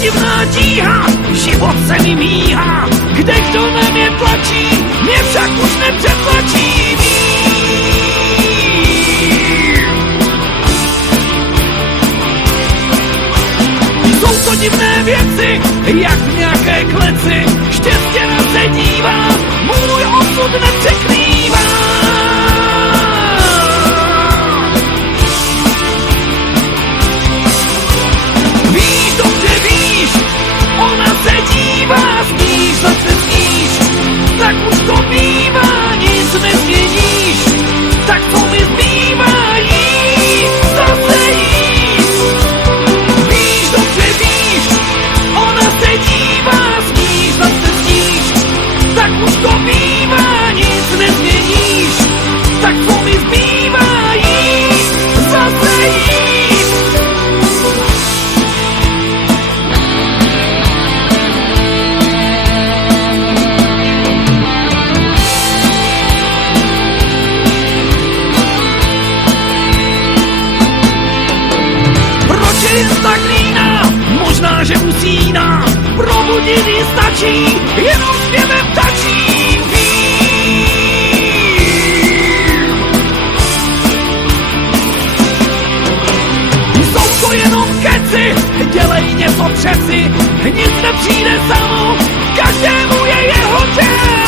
divná tíha, život se mi míhá, kde kdo na mě tlačí, mě však už nepřetlačí. Jsou to divné věci, jak v nějaké kleci, štěstěna se dívá, můj osud nepřekrývá. Víš, dobře víš, ona se dívá, sníš, zase sníš, tak už to bývá, nic nezměníš, tak co mi zbývá, jít, zase jít. Víš, dobře víš, ona se dívá, sníš, zase sníš, tak už to bývá, nic nezměníš, tak co mi zbývá, jít, zase jít. Tak líná, možná, že usíná, probudit ji stačí, jenom zpěvem tačí. Jsou to jenom keci, dělej něco přeci, nic nepřijde samo, každému je jeho čas.